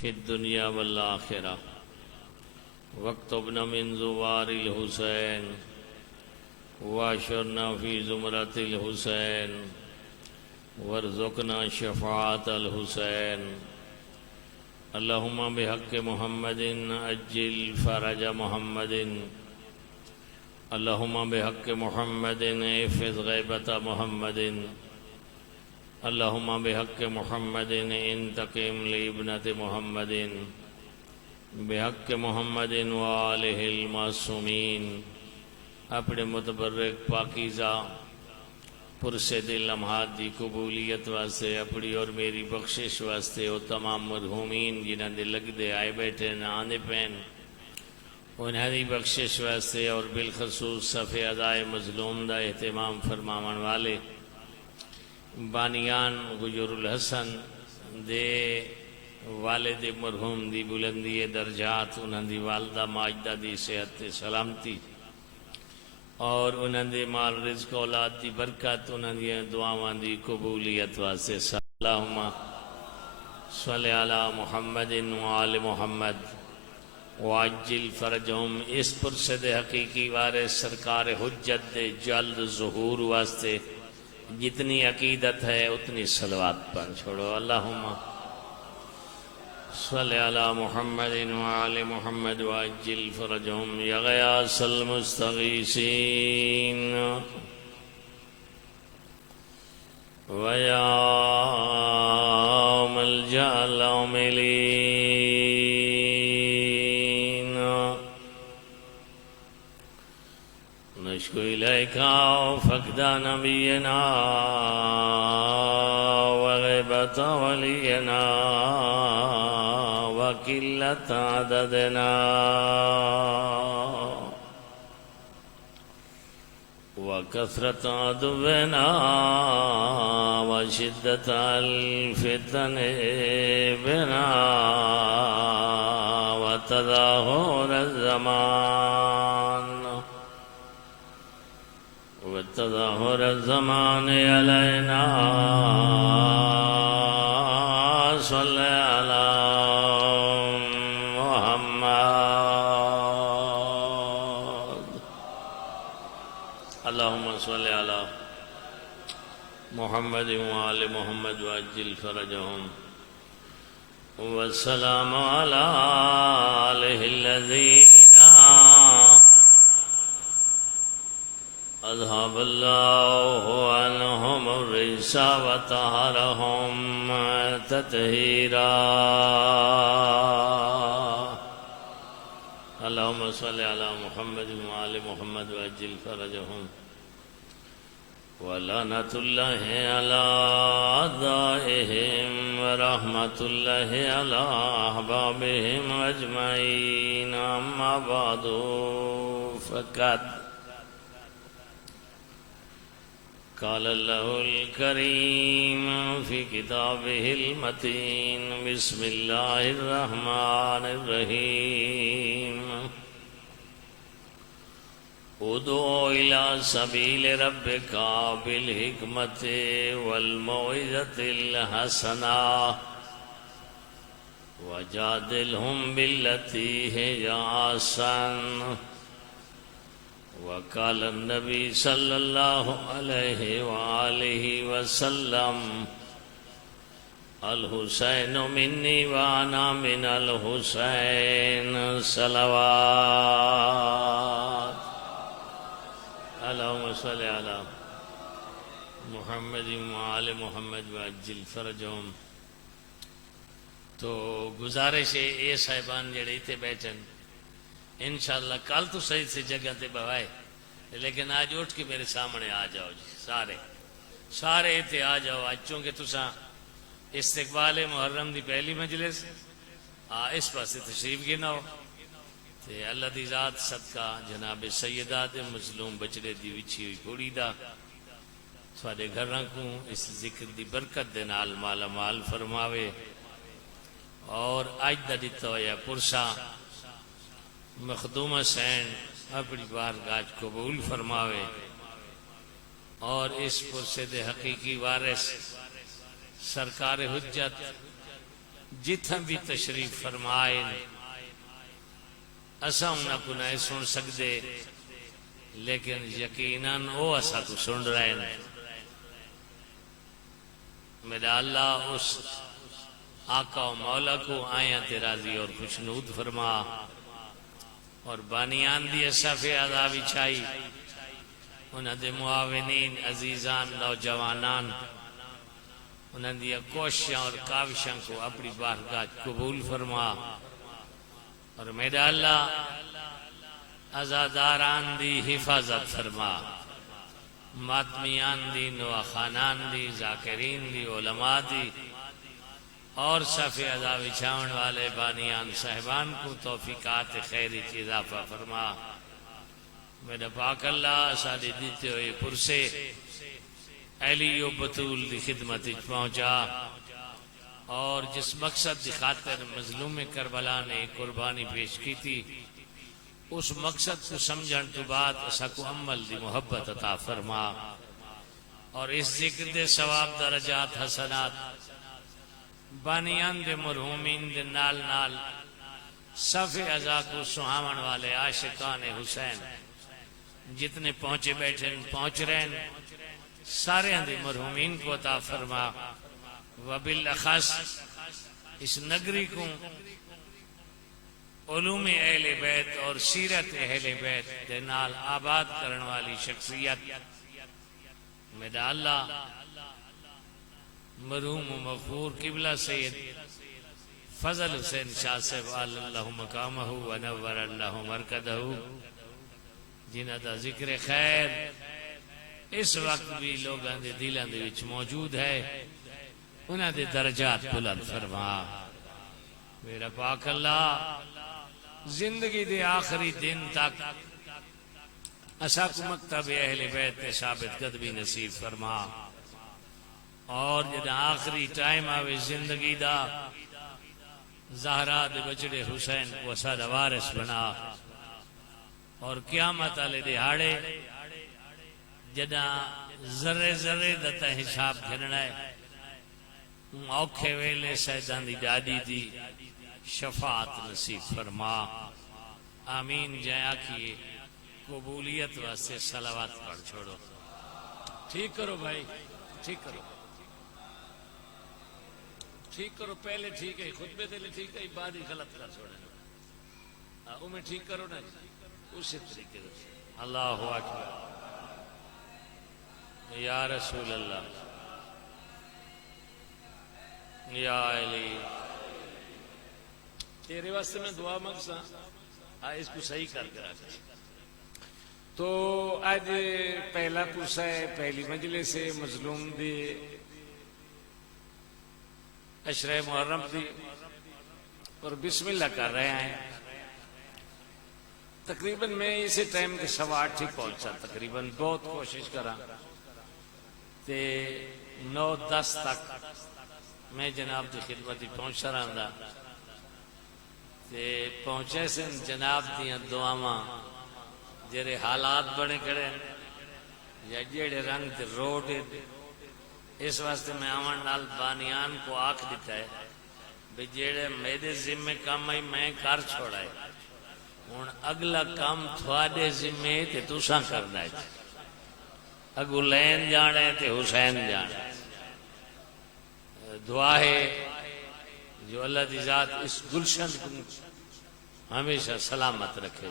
في الدنيا والآخرة واكتبنا من زوار الحسين واشرنا في زمرة الحسين وارزقنا شفاعة الحسين اللهم بحق محمد أجل فرج محمد اللهم بحق محمد احفظ غيبة محمد اللهم بحق محمد انتقم لابنة محمد بحق محمد وآلہ المعصومین. اپنے متبرک پاکیزہ پرسے دل لمحات دی قبولیت واسطے اپنی اور میری بخشش واسطے وہ تمام مرحومین جنہاں دے لگ دے آئے بیٹھے نہ آنے پین انہاں دی بخشش واسطے اور بالخصوص صفِ ادائے مظلوم دا اہتمام فرماون والے بانیان غجر الحسن دے والد مرحوم دی بلندی درجات انہاں دی والدہ ماجدہ دی صحت سلامتی اور انہاں دے مال رزق اولاد دی برکت انہاں دی دعاواں دی قبولیت واسطے اللہم صلی علی محمد وآل محمد وعجل فرجہم. اس پرسد حقیقی وارث سرکار حجت دے جلد ظہور واسطے جتنی عقیدت ہے اتنی صلوات پڑھ چھوڑو. اللہم صلی علی محمد وآل محمد وعجل فرجہم یا غیاث المستغیثین ویا ملجأ العاملین نشکو الیکا فقد نبینا وغیبت ولینا وقلت عددنا وكثرة عدونا وشدة الفتن بنا وتظاهر الزمان علينا صلى على اللهم صل على محمد وآل محمد وعجل فرجهم والسلام على آله الذين أذهب الله عنهم الرجس وطهرهم تطهيرا. اللهم صل على محمد وآل محمد وعجل فرجهم ولعنة الله على أعدائهم ورحمة الله على أحبابهم أجمعين. أما بعد فقد قال الله الكريم في كتابه المتين بسم الله الرحمن الرحيم ادعو إلى سبيل ربك بالحكمة والموعظة الحسنة وجادلهم بالتي هي أحسن. وقال النبي صلى الله عليه وآله وسلم الحسين مني وأنا من الحسين صلوات. اللهم صل على محمد وآل محمد وعجل فرجهم. تو گزارش ہے اے صاحبان جڑے تے بیٹھن انشاءاللہ کل تو صحیح سے جگہ تے بوائے لیکن آج اٹھ کے میرے سامنے آ جاؤ جی سارے تے آ جاؤ. آج چونکہ تساں استقبال محرم دی پہلی مجلس اس پاس تشریف گنا ہو تے اللہ دی ذات صدقہ جناب سیدات مظلوم بچڑے دی وچھی ہوئی کوڑی دا تھوڑے گھراں کو اس ذکر دی برکت دے نال مالا مال فرماوے اور آج دا دیتا ہویا پرسا مخدوم حسین اپنی بارگاہ قبول فرماوے اور اس پرسے دے حقیقی وارث سرکار حجت جتھاں بھی تشریف فرمائے اساں انہاں کو نہیں سن سکتے لیکن یقیناً وہ اساں کو سن رہے ہیں۔ میرا اللہ اس آقا و مولا کو آیاں تے راضی اور خوشنود فرما اور بانیان دی صف اعضا بچھائی انہاں دے معاونین عزیزان نوجوانان انہاں دی کوششاں اور کاوشاں کو اپنی بارگاہ قبول فرما اور میرا اللہ عزاداران دی حفاظت فرما، ماتمیان دی، نواخانان دی، ذاکرین دی، علماء دی اور صف اعضا بچھاون والے بانیان صاحبان کو توفیقات خیری کی اضافہ فرما۔ میرا پاک اللہ سارے دیتے ہوئے پرسے علی و بطول دی خدمت پہنچا اور جس مقصد دی خاطر مظلوم کربلا نے قربانی پیش کی تھی اس مقصد کو سمجھن تو بعد اسا کو عمل دی محبت عطا فرما اور اس ذکر دے ثواب درجات حسنات بانیان دے مرحومین دے نال نال صف اعضا کو سہاون والے عاشقان حسین جتنے پہنچے بیٹھے پہنچ رہے ہیں سارے دے مرحومین کو عطا فرما وبالاخص اس نگری کو علوم اہل بیت اور سیرت اہل بیت دے نال آباد کرن والی شخصیت میرا اللہ مرحوم و مغفور قبلہ سید فضل حسین شاہ صاحب اللہ مقامہ و نور اللہ مرکدہ جنہ دا ذکر خیر اس وقت بھی لوگاں دے دلاں دے وچ موجود ہے انہاں دے درجات بلند فرما میرا پاک اللہ زندگی دے آخری دن تک اسا کو مکتب اہل بیت تے ثابت قدمی نصیب فرما اور جدا آخری ٹائم آوے زندگی دا زہرا دے بچڑے حسین کو سادہ وارث بنا اور قیامت والے دہاڑے جدا ذرے ذرے دتا حساب گھننا ہے اوکھے ویلے سیدان دی ڈاڈی دی شفاعت نصیب فرما آمین جایا کیے قبولیت واسطے صلوات پڑھ چھوڑو ٹھیک کرو بھائی ٹھیک کرو ٹھیک کرو پہلے ٹھیک ہے خطبے دے لے ٹھیک ہے بعد ہی غلط کر چھوڑے میں ٹھیک کرو نا اسی طریقے سے اللہ اکبر یا رسول اللہ یا علی تیرے واسطے میں دعا مانگسا اس کو صحیح کر کے رکھ تو آج پہلا پرسا ہے پہلی مجلس سے مظلوم دی عشرہ محرم دی اور بسم اللہ کر رہے ہیں تقریباً میں اسی ٹائم کے 8:15 پہنچا تقریباً بہت کوشش کرا تے 9:10 تک میں جناب دی خدمت پہنچ رہا ہوں تے پہنچے سن جناب دیاں دعاواں جڑے حالات بنے کھڑے یا جڑے رنگ تے روڈ اس واسطے میں آون نال بانیان کو آکھ دیتا ہے بھی جڑے میرے ذمہ کام آئی میں کر چھوڑا ہے ہن اگلا کام تھوڑے ذمہ تے تساں کرنا ہے اگو لین جانے تے حسین جانے دعا ہے جو اللہ دی ذات اس گلشن کو ہمیشہ سلامت رکھے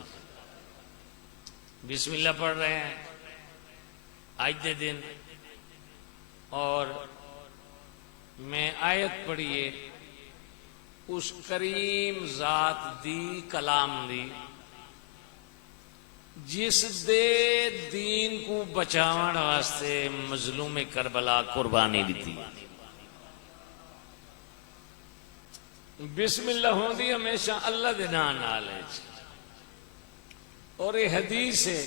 بسم اللہ پڑھ رہے ہیں آج دے دن اور میں آیت پڑھیے اس کریم ذات دی کلام دی جس دے دین کو بچاون واسطے مظلوم کربلا قربانی دیتی بسم اللہ ہوندی ہمیشہ اللہ دے نام نال ہے اور یہ حدیث ہے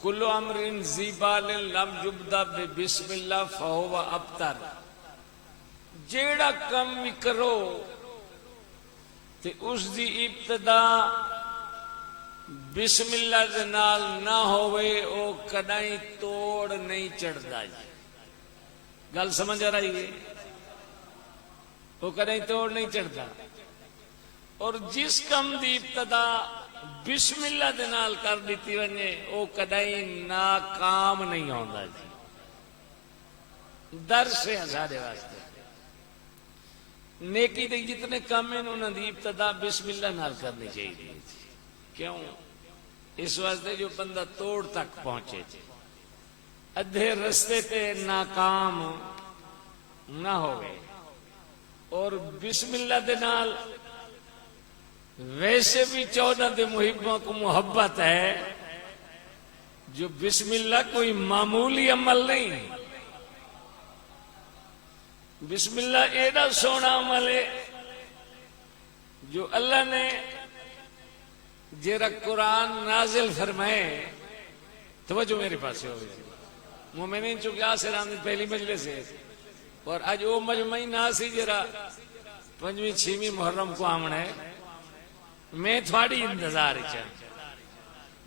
کل امر ذی بال لم یبدا بسم اللہ فہو ابتر جیڑا کم بھی کرو تے اس دی ابتدا بسم اللہ دے نال نہ ہوئے او کدائیں توڑ نہیں چڑھتا گل سمجھ آ رہی ہے وہ کدیں توڑ نہیں چڑھتا. اور جس کم دی ابتدا بسم اللہ دے نال کر دیتی ونجے وہ کدیں ناکام نہیں ہوندا جی. درس ہے سارے واسطے. نیکی دے جتنے کام ہیں انہوں دی ابتدا بسم اللہ نال کرنی چاہیے. کیوں؟ اس واسطے جو بندہ توڑ تک پہنچے تھے ادھے رستے تے ناکام نہ ہوئے. اور بسم اللہ دے نال ویسے بھی 14 دے محبوں کو محبت ہے. جو بسم اللہ کوئی معمولی عمل نہیں. بسم اللہ ایڈا سونا عمل ہے جو اللہ نے جیرا قرآن نازل فرمائے. توجہ میرے پاس ہو گئی. مومنین چونکہ آسر آمد پہلی مجلس ہے اور آج وہ مجمعی ناسی جیرا 5ویں 6ویں محرم کو آمنا ہے. میں تھوڑی انتظار چاہ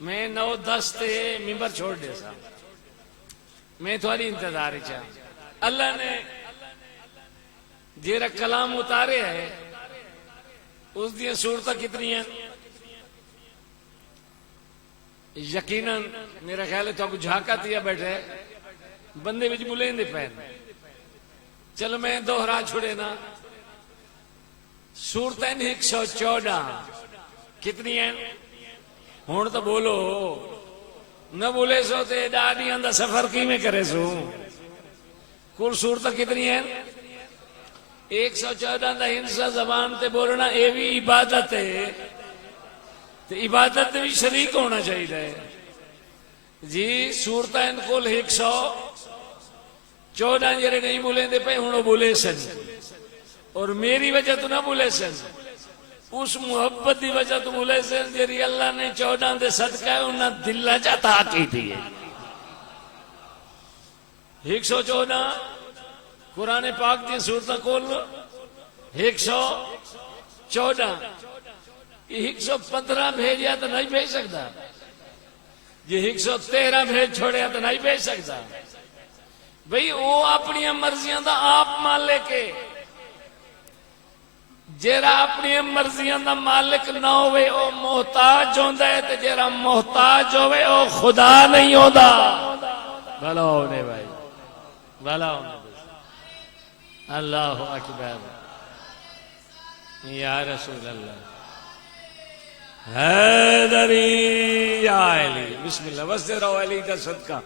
میں 9-10 تے ممبر چھوڑ دے سا. میں تھوڑی انتظار چاہ. اللہ نے جیرا کلام اتارے ہے اس دیا صورتیں کتنی ہیں؟ یقیناً میرا خیال ہے تو آپ جھاکا دیا بیٹھے بندے بچ بلیں دے پہن. چلو میں دوہرا چھوڑے نا. صورتیں 114 کتنی ہیں؟ ہون تو بولو نہ بولے سو تے ڈاڈیاں دا سفر کی میں کرے سو. کل صورتیں کتنی ہیں؟ 114 دا ہنسا زبان تے بولنا اے بھی عبادت ہے. تو عبادت بھی شریک ہونا چاہیے جی. صورتیں کل 114 جڑے نہیں بولیں دے پہ ہوں بولے سن. اور میری وجہ تو نہ بولے سن. اس محبت دی وجہ تو بولے سن جی اللہ نے 14 دے صدقہ انہاں دل چاہتا کی تھی. 114 قرآن پاک دی صورتیں کل 114. 115 بھیجیا تو نہیں بھیج سکتا جی. 113 بھیج چھوڑیا تو نہیں بھیج سکتا. بھئی وہ اپنی مرضیاں دا آپ مالک ہے. جیرا اپنی مرضیاں دا مالک نہ ہوئے او محتاج ہوندا ہے تے جیرا محتاج ہوئے او خدا نہیں ہوندا. بھلا ہونے بھائی بھلا ہونے. اللہ اکبر یا رسول اللہ. حیدری یا علی. بسم اللہ. وستے رہو علی کا صدقہ.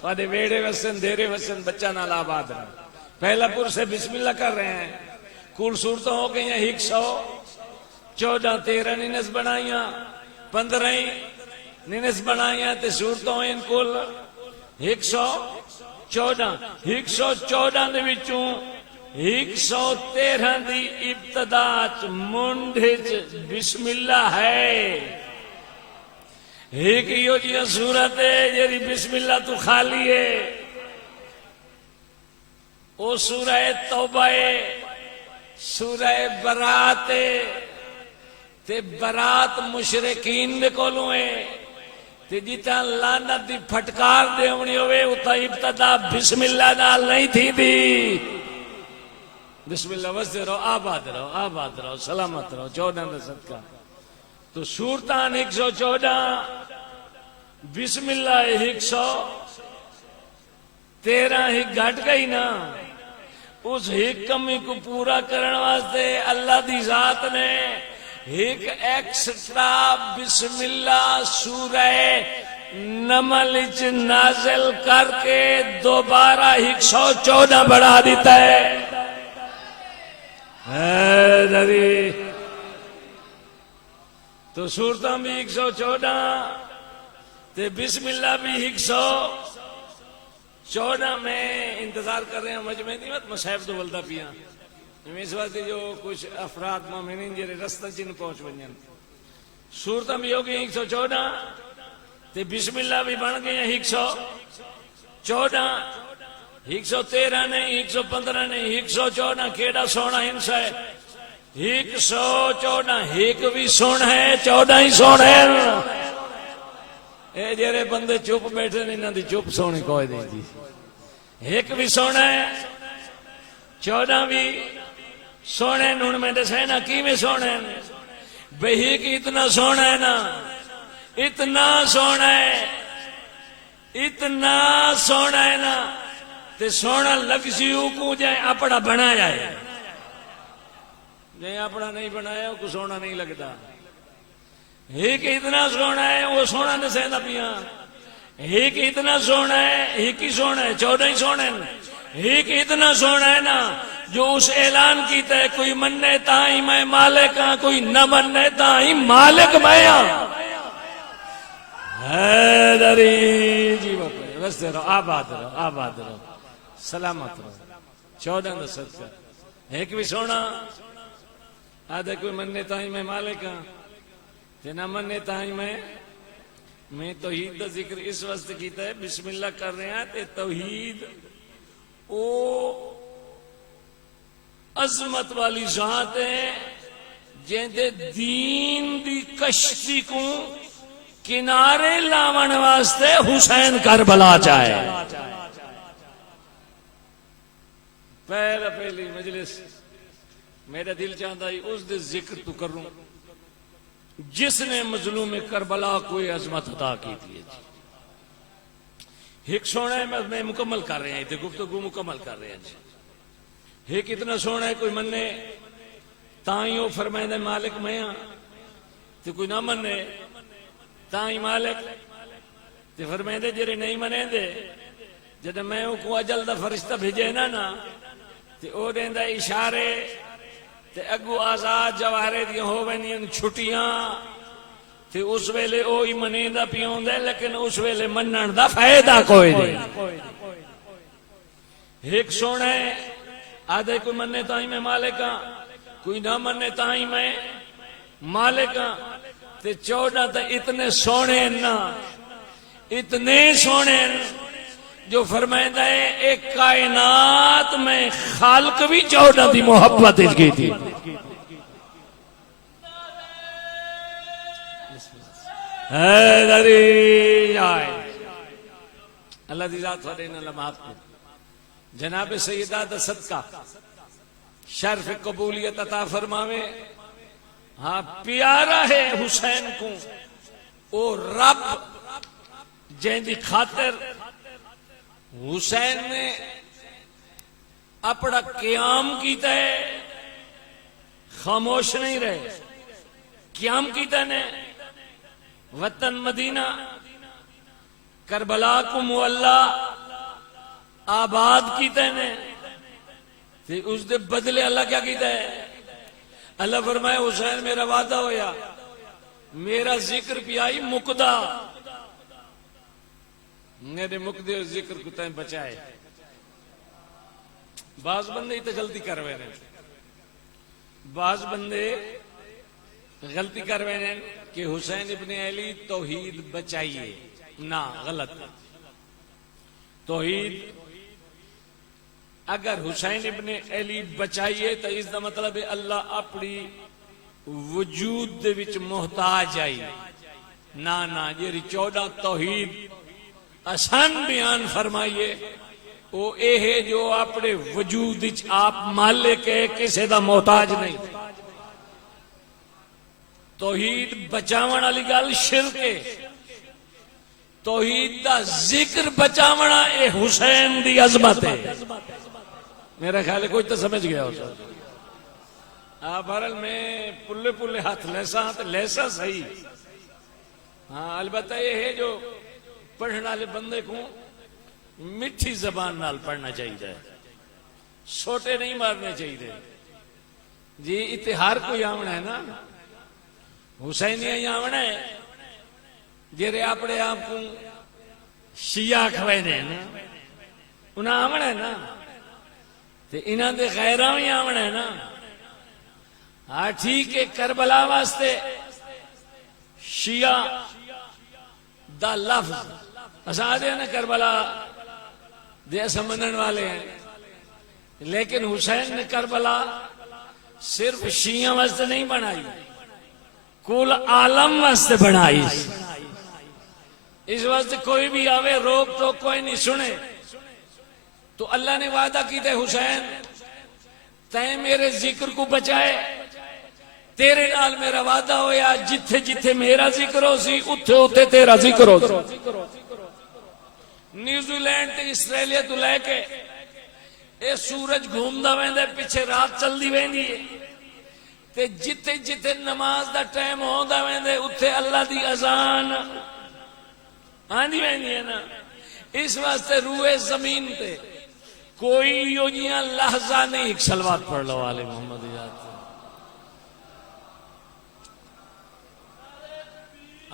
تھوڑے ویڑے وسن دیرے وسن بچہ نال آباد رہا. پہلا پور سے بسم اللہ کر رہے ہیں. کل صورتوں ہو گئی ہیں 114. 13 ننس بنائیاں 15 ننس بنائیاں تے صورتوں ان کل 114. 114 دے وچوں 113 دی ابتدا منڈے بسم اللہ ہے. ایک یہ جی صورت ہے جی بسم اللہ تو خالی ہے. وہ سورہ توبہ ہے. سورہ برات ہے تے برات مشرکین دے کولوں ہے. تے جتا لعنت دی پھٹکار دے ہونی ہوئے اتا ابتدا بسم اللہ نال نہیں تھی دی. بسم اللہ وستے رہو آباد رہو آباد رہو سلامت رہو. 14 دا صدقہ. تو صورتان 114 بسم اللہ 113 ہی گھٹ گئی نا. اس ایک کمی کو پورا کرنے واسطے اللہ دی ذات نے ایک ایکسٹرا بسم اللہ سورہ نمل نازل کر کے دوبارہ 114 بڑھا دیتا ہے. تو صورتاں بھی 114 تے بسم اللہ بھی 114 میں انتظار کر رہے ہیں. مجمع نہیں مت مصاحب تو بولتا پیا. اس واسطے جو کچھ افراد مومنین جڑے رستہ جن پہنچ ونجن. صورتاں بھی ہو گئی 114 تے بسم اللہ بھی بن گئی 114. 113 نہیں 115 نہیں 114 کیڑا سونا ہنسا ہے. 114 ایک بھی سونا ہے 14 ہی سونا ہے. اے جڑے بندے چپ بیٹھے نے انہاں دی چپ سونی کوئی نہیں جی. ایک بھی سونا ہے 14 بھی سونے نون میں دسے نا کی میں سونے بہی کی اتنا سونا ہے نا اتنا سونا ہے اتنا سونا ہے نا تے سونا لگ سی کو جائے اپنا بنا جائے نہیں اپنا نہیں بنایا کو سونا نہیں لگتا ایک اتنا سونا ہے وہ سونا نہ سہنا پیا ایک اتنا سونا ہے ایک ہی سونا ہے 14 ہی سونے ایک اتنا سونا ہے نا جو اس اعلان کیتا ہے کوئی مننے تائی میں مالک ہاں کوئی نہ مننے تائی مالک میں ہاں حیدری جی باپا رستے رہو آباد رہو سلامت رہو 14 دا صدقہ ایک بھی سونا آدھے کوئی مننے تائی میں مالک ہاں تے نہ مننے تائی میں توحید دا ذکر اس وقت کیتا ہے بسم اللہ کر رہے ہیں تے توحید او عظمت والی ذات ہے جیندے دین دی کشتی کو کنارے لاون واسطے حسین کربلا چاہے پہلی مجلس میرا دل چاہتا ہے اس دے ذکر تو کروں جس نے مظلوم کربلا کوئی عظمت عطا کی تھی ایک سونا ہے میں مکمل کر رہے ہیں گفتگو مکمل کر رہے ہیں ایک اتنا سونا ہے کوئی مننے تائیں وہ فرمائے مالک میں ہاں تو کوئی نہ مننے تائیں مالک تو فرمائے جرے نہیں منے دے جد میں کو اجل دا فرشتہ بھیجے نا تو او دیندا اشارے تے اگو آزاد جوارے دی ہو وینیاں چھٹیاں تے اس ویلے او ہی منیندا پیون دے لیکن اس ویلے منن دا فائدہ کوئی نہیں ایک سونا ہے آدھے کوئی مننے تائیں میں مالک ہاں کوئی نہ مننے تائیں میں مالک ہاں تے 14 تے اتنے سونے نا اتنے سونے جو فرمائندہ ہے ایک کائنات میں خالق بھی 14 دی محبت اس کی تھی حیدری آئے اللہ دی ذات فرین لمحات کو جناب سیدہ دا صدقہ شرف قبولیت عطا فرماوے ہاں پیارا ہے حسین کو او رب جن دی خاطر حسین نے اپنا قیام کیتا ہے خاموش نہیں رہے قیام کیتا نے وطن مدینہ کربلا کو معلّہ آباد کیتا نے تے اس دے بدلے اللہ کیا کیتا ہے اللہ فرمائے حسین میرا وعدہ ہویا میرا ذکر پیائی مقدہ میرے مقدے اور ذکر کو تین بچائے بعض بندے ہی تو غلطی کروے نے بعض بندے غلطی کروے نے کہ حسین ابن علی توحید بچائیے نہ غلط توحید اگر حسین ابن علی بچائیے تو اس دا مطلب ہے اللہ اپنی وجود دے وچ محتاج آئی نہ جی 14 توحید آسان بیان فرمائیے وہ اے ہے جو اپنے وجود آپ مالک ہے کسی دا محتاج نہیں توحید بچاون والی گل شرک ہے توحید دا ذکر بچاونا اے حسین دی عظمت ہے میرا خیال ہے کوئی تو سمجھ گیا ہو بہرحال میں پلے ہاتھ لیسا صحیح ہاں البتہ یہ ہے جو پڑھنے والے بندے کو میٹھی زبان نال پڑھنا چاہیے سوٹے نہیں مارنے چاہیے جی اتحار کوئی آمنا ہے نا حسینی آمنا ہے جیرے اپنے آپ کو شیعہ کھوئے دے نا انہاں آمنا ہے نا تے انہاں دے غیرہ میں آمنا ہے نا ہاں ٹھیک ہے کربلا واسطے شیعہ دا لفظ اسادے نا کربلا دے سمنن والے ہیں لیکن حسین نے کربلا صرف شیعہ واسطے نہیں بنائی کل عالم واسطے بنائی اس واسطے کوئی بھی آوے روک ٹوک کوئی نہیں سنے تو اللہ نے وعدہ کی تے حسین تیں میرے ذکر کو بچائے تیرے نال میرا وعدہ ہویا جتھے جتھے میرا ذکر ہو سی اتھے اتھے تیرا ذکر ہو سی. نیوزی لینڈ تے اسٹریلیا تو لے کے اے سورج گھومدا ویندے پیچھے رات چلدی ویندی ہے تے جتھے جتھے نماز دا ٹائم ہوندا ویندے اتھے اللہ دی اذان آندی ویندی ہے نا. اس واسطے روئے زمین تے کوئی یوں جیاں لحظہ نہیں. ایک صلوات پڑھ لو آل محمد یاد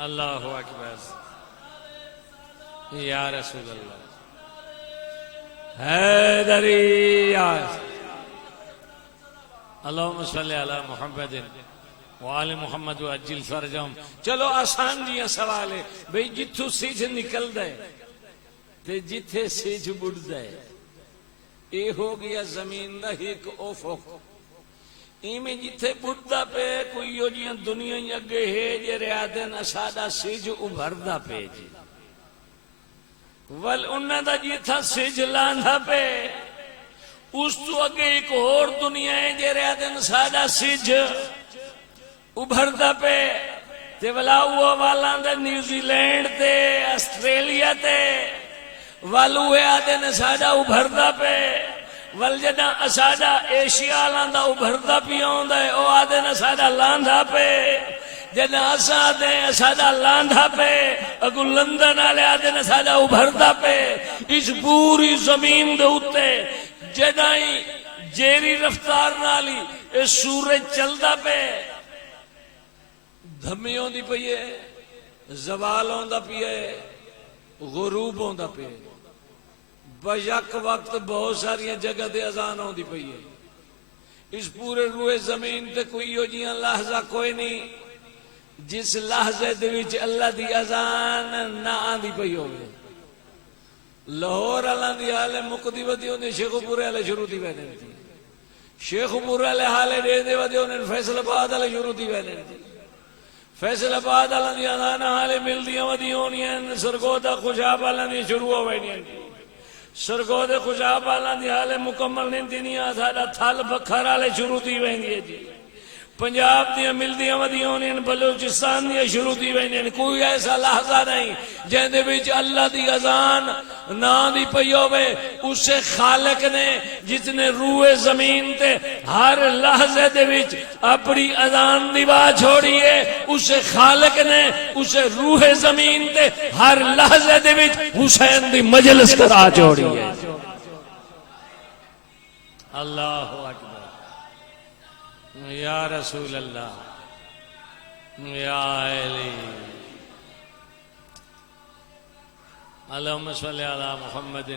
اللہ اکبر یا رسول اللہ حیدری اللہم صلی علی محمد وآل محمد وعجل فرجہم. چلو آسان جیاں سوال ہے بھئی جتھو سیج نکل دے تے جتھے سیج بڑھ دے اے ہو گیا زمین دا ایک افق. ایمیں جتھے بڑھدا پہ کوئی یو جیاں دنیا اگے ہے جے ریا دن اسادا سیج ابھردا پہ جی ول انہاں دا جتھا سیج لاندا پہ اس تو اگے ایک اور دنیا ہے جے ریا دن سادا سیج ابھردا پہ تے ولا وہ والاں دے نیوزی لینڈ تے آسٹریلیا تے والو ہے آدھے ساڈا ابھردا پہ ول جداں اساڈا ایشیا والاں دا ابھردا پیا ہوندا ہے او آدھے ساڈا لاندا پہ جداں اساں آدھے ساڈا لاندا پہ اگو لندن والے آدھے ساڈا ابھردا پہ. اس پوری زمین دے اوتے جداں جیری رفتار نال اے سورج چلدا پہ دھمی ہوندی پئی ہے زوال ہوندا پیا ہے غروب ہوندا پیا ہے بیک وقت بہت ساری جگہ دے اذان ہوندی پئی ہے. اس پورے روئے زمین تے کوئی ہو جیاں لحظہ کوئی نہیں جس لحظے دے وچ اللہ دی اذان نہ آندی پئی ہوے. لاہور والا دی حال مکدی ودی ہوندی شیخ پورے والے شروع دی ویندے تھی شیخ پورے والے حال دے دے ودی ہوندے فیصل آباد والے شروع دی ویندے تھی فیصل آباد والا دی اذان حال ملدیاں ودی ہونیاں سرگودا خوشاب والا دی شروع ہو وینیاں سرگود خوشاب والا دی حال مکمل نہیں دینیاں ساڈا تھل بکھر والے شروع دی ویندی ہے جی پنجاب دیا ملدیاں ودیاں ہونیاں بلوچستان دیا شروع دی ویندیاں کوئی ایسا لحظہ نہیں جہاں دے وچ اللہ دی اذان نہ دی پئی ہوے. اسے خالق نے جس نے روئے زمین تے ہر لحظے دے وچ اپنی اذان دی آواز چھوڑی ہے اسے خالق نے اسے روح زمین تے ہر لحظے دے وچ حسین دی مجلس کرا چھوڑی ہے. اللہ اکبر یا رسول اللہ یا علی اللہم صلی علی محمد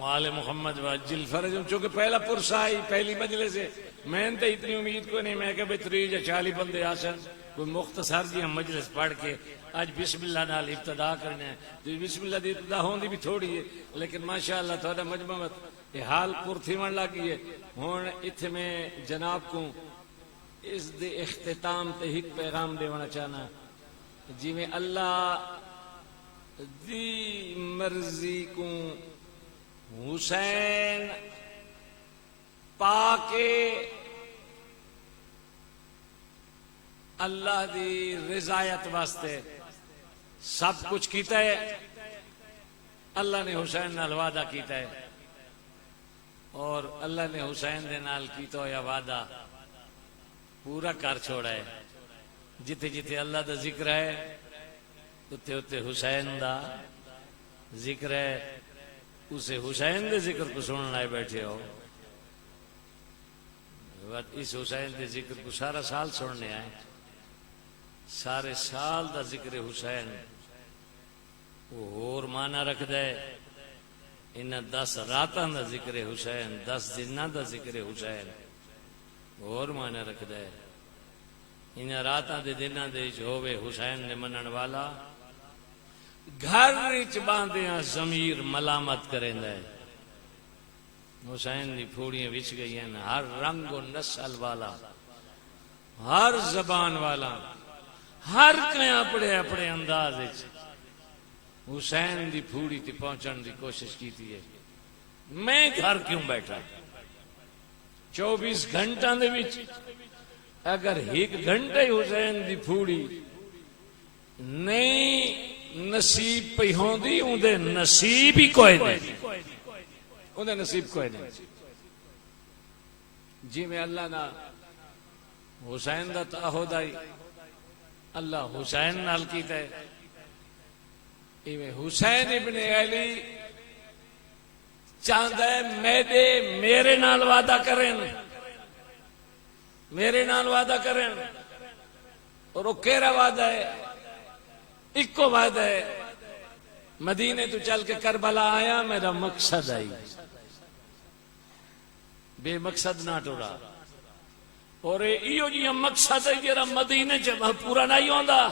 وآل محمد وعجل فرجہم. چونکہ پہلا پرسا آئی پہلی مجلس ہے میں نے اتنی امید کو نہیں میں کہ 30 یا 40 بندے آسن کوئی مختصر جی ہم مجلس پڑھ کے آج بسم اللہ نال ابتدا کرنا ہے تو بسم اللہ دی ابتدا ہوندی بھی تھوڑی ہے لیکن ماشاءاللہ تھوڑا مجمع یہ حال پور تھیون لگی ہے. ہوں اتنے میں جناب کو اس دے اختتام تے ایک پیغام دینا چاہنا جی میں اللہ دی مرضی کو حسین پاکے اللہ دی رضایت واسطے سب کچھ کیتا ہے. اللہ نے حسین نال وعدہ کیتا ہے اور اللہ نے حسین دے نال کیتا ہویا وعدہ پورا کر چھوڑا ہے. جتے جتے اللہ دا ذکر ہے اتے اتے حسین دا ذکر ہے. اسے حسین دے ذکر کو سننا ہے بیٹھے ہو اس حسین دے ذکر کو سارا سال سننے آئے سارے سال دا ذکر حسین وہ اور معنی رکھ دے. انہاں 10 راتاں دا ذکر حسین 10 دناں دا ذکر حسین اور معنی رکھ دے. انہاں راتاں دے دناں دے ہووے حسین نے منن والا گھر وچ باندھیاں ضمیر ملامت کریندا ہے. حسین دی پھوڑیاں وچ گئی ہیں ہر رنگ و نسل والا ہر زبان والا ہر کہیں اپنے اپنے انداز وچ حسین دی پھوڑی تے پہنچن دی کوشش کی تھی ہے. میں گھر کیوں بیٹھا 24 گھنٹوں دے وچ اگر 1 گھنٹہ ہی حسین دی پھوڑی نہیں نصیب پہ ہوندی اندے نصیب ہی کوئی نہیں، اندے نصیب کوئی نہیں۔ جی میں اللہ نہ حسین دا تعہد آئی اللہ حسین نال کیتا ہے، ایویں حسین ابن علی چاہتا ہے میرے نال وعدہ کریں، میرے نال وعدہ کریں، اور وہ کیرا وعدہ ہے؟ ایک وعدہ ہے، مدینے تو چل کے کربلا آیا میرا مقصد آئی، بے مقصد نہ ٹورا، اور ایو جی مقصد ہے جرا مدینے چ پورا نہیں ہوندا،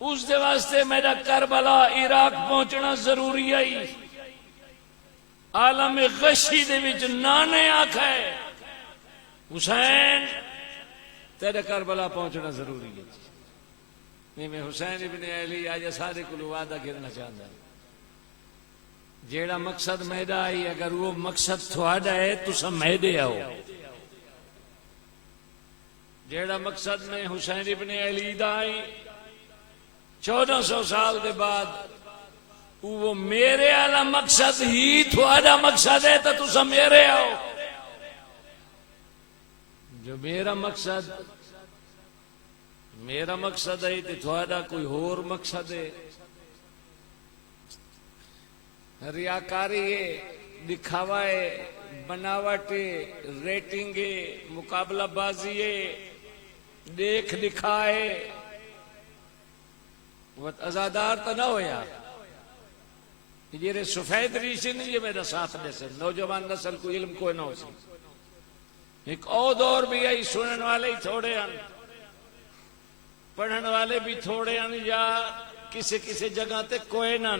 اس دے واسطے میرا کربلا عراق پہنچنا ضروری ہے۔ عالم غشی دے وچ نانے آکھا ہے حسین تیرے کربلا پہنچنا ضروری ہے۔ میں حسین ابن علی آج سارے کو وعدہ کرنا چاہتا ہے، جیڑا مقصد میرا آئی اگر وہ مقصد تھوڑا ہے تو سب میدے آؤ، جیڑا مقصد میں حسین ابن علی دا آئی 1400 سال دے بعد وہ میرے والا مقصد ہی تھوڑا مقصد ہے تو تسا میرے آؤ، جو میرا مقصد ہے تو تھوڑا کوئی اور مقصد ہے، ریاکاری ہے، دکھاوا ہے، بناوٹ ہے، ریٹنگ ہے، مقابلہ بازی ہے، دیکھ دکھائے، ازادار تو نہ ہویا، یہ سفید ریشی نہیں، یہ میرا ساتھ دے سے نوجوان نسل کو علم کوئی نہ ہو سی، ایک اور دور بھی آئی، سنن والے ہی تھوڑے ہیں، پڑھن والے بھی تھوڑے ہیں، یا کسی جگہ تے کوئی نہ،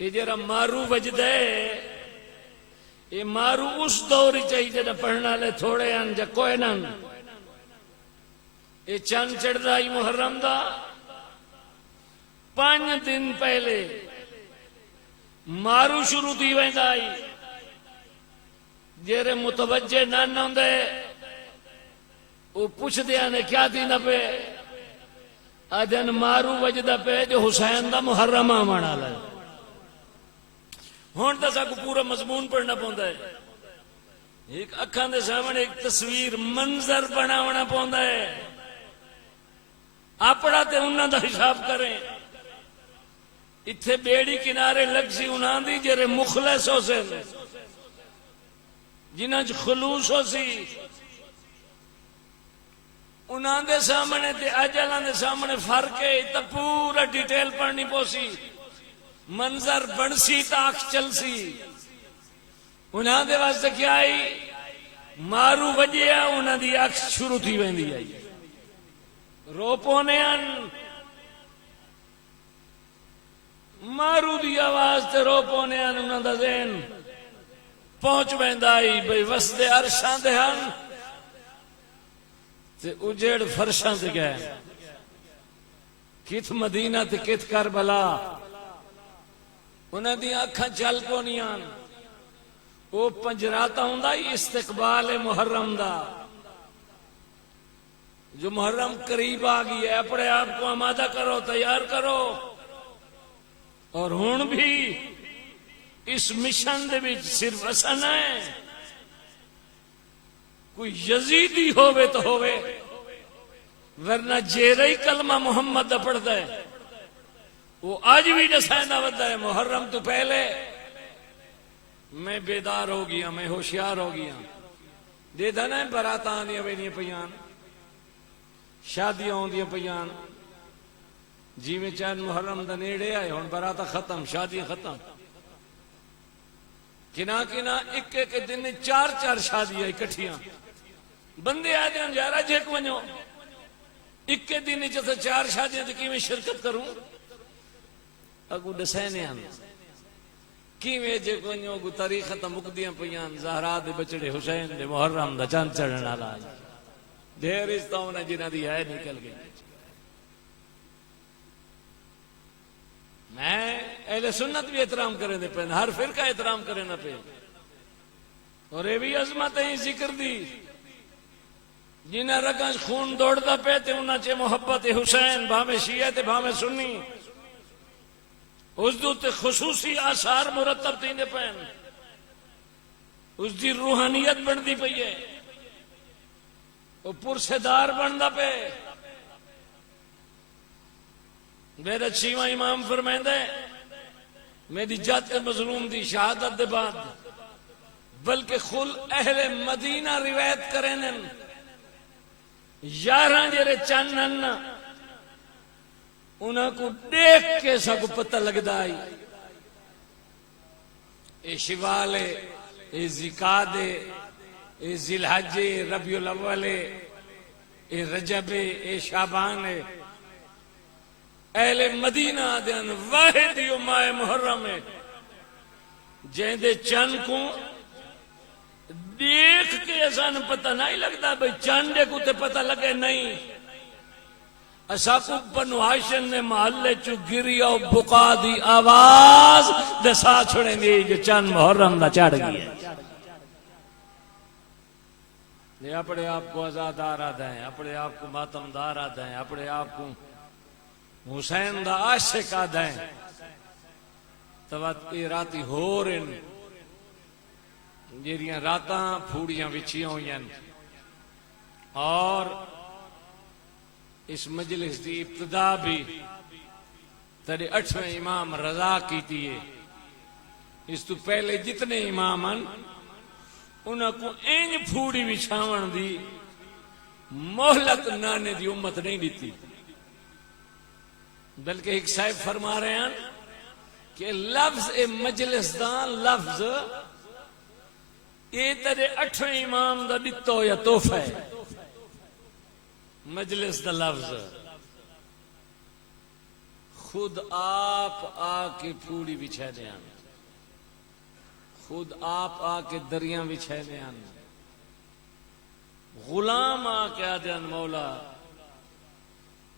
یہ جرا مارو وجدے، یہ مارو اس دور ہی چاہیے جڑا پڑھن والے تھوڑے ہیں یا کوئی نہ، یہ چند چڑھدا ہی محرم دا 5 دن پہلے مارو شروع تھی ویندا آئی، جیرے متوجہ نہ ہوندے وہ پوچھ دیا نے کیا تھی نہ پہ آدھن مارو وجدہ پہ جو حسین دا محرم آمان آلا ہے، ہون تا سا کو پورا مضمون پڑھنا پوندا ہے، ایک اکھاں دے سامنے ایک تصویر منظر بناونا پوندا ہے، اپنا تے انہاں دا حساب کریں، اتھے بیڑی کنارے لگ سی انہاں دی جرے مخلص ہو سے جنہاں چ خلوص ہو سی، انہاں دے سامنے تے اجلاں دے سامنے فرق ہے، تا پورا ڈیٹیل پڑھنی پوسی، منظر بن سی تا آنکھ چل سی، انہاں دے واسطے کیا آئی مارو وجیا انہاں دی آنکھ شروع تھی ویندی آئی، رو پونے ان مارو دی آواز تے رو پونے ان انہاں دا ذہن پہنچ ویندا آئی بھئی وسدے عرشاں دے ہن تے اجڑ فرشاں تے گئے، کت مدینہ تے کت کربلا، انہاں دی آنکھاں چل پونیاں، وہ پنجراتا ہوندا استقبال محرم دا، جو محرم قریب آ گئی ہے اپنے آپ کو آمادہ کرو، تیار کرو، اور ہون بھی اس مشن دے وچ صرف اساں ہے، کوئی یزیدی ہووے تو ہووے، ورنہ جیرہی کلمہ محمد دا پڑھتا ہے وہ آج بھی دسائنہ ودا ہے، محرم تو پہلے میں بیدار ہو گیا، میں ہوشیار ہو گیا، دے دانا ہے براتاں آنیاں وینیاں پیان، شادیاں ہوندیاں پیان، جی میں چاند محرم دا نیڑے آئے ہون براتا ختم، شادیاں ختم، کنا ایک ایک دن 4 شادیاں اکٹھیاں، بندے آئے دیں جارا جھیک ونجو، ایک دن جیسے 4 شادیاں تو کی میں شرکت کروں، اگو دسینے ہم کی میں جے ونجو اگو تاریخ تا مقدیاں پیان، زہرا دے بچڑے حسین دے محرم دا چاند چڑھن آلا دیر اس تاؤنا جنہ دی آئے نکل گئی۔ میں اہل سنت بھی احترام کریں دے پہن، ہر فرقہ احترام کریں نہ پہ، اور یہ بھی عظمت ہے ذکر دی جنہیں رگاں خون دوڑتا پے تے انہاں چے محبت حسین بھاویں شیعہ تے بھاویں سنی اس دو تے خصوصی آثار مرتب تیندے پین اس دی روحانیت بندی پئی ہے وہ پرسدار بندا پے میرا چھیواں امام فرمائندہ ہے میری جات مظلوم دی شہادت دے بعد بلکہ خل اہل مدینہ روایت کریں یاراں جڑے چانن انہاں کو دیکھ کے سب پتہ لگدا آئی اے شوال اے ذکاد اے ذی الحج ربیع الاول اے رجب اے شعبان اہل مدینہ دین واحد یو ماہ محرم ہے جہندے چند کو دیکھ کے اسان پتہ نہیں لگتا بھئی چاندے کو تے پتہ لگے نہیں اسا کو بنو ہاشم نے محلے چو گری او بقا دی آواز دسا چھوڑیں گے جو چند محرم نہ چڑھ گئی ہے یہ اپنے آپ کو آزاد آراد ہیں اپنے آپ کو ماتم دار آد ہیں اپنے آپ کو حسین دا عاشق آد ہیں توات راتی ہو رن جیریاں راتاں پھوڑیاں وچیاں ہوئی ہیں اور اس مجلس دی ابتدا بھی تیرے 8ویں امام رضا کی تیئے اس تو پہلے جتنے امام ہیں انہاں کو این پھوڑی وچھاون دی مہلت نانے دی امت نہیں دیتی بلکہ ایک صاحب فرما رہے ہیں کہ لفظ اے مجلس دان لفظ یہ تیرے 8ویں امام دا دتو یا تحفہ ہے مجلس دا لفظ خود آپ آ کے پھوڑی بچھا دے آنا خود آپ آ کے دریاں بچھا دے آنا غلام آ کے آدھے آن مولا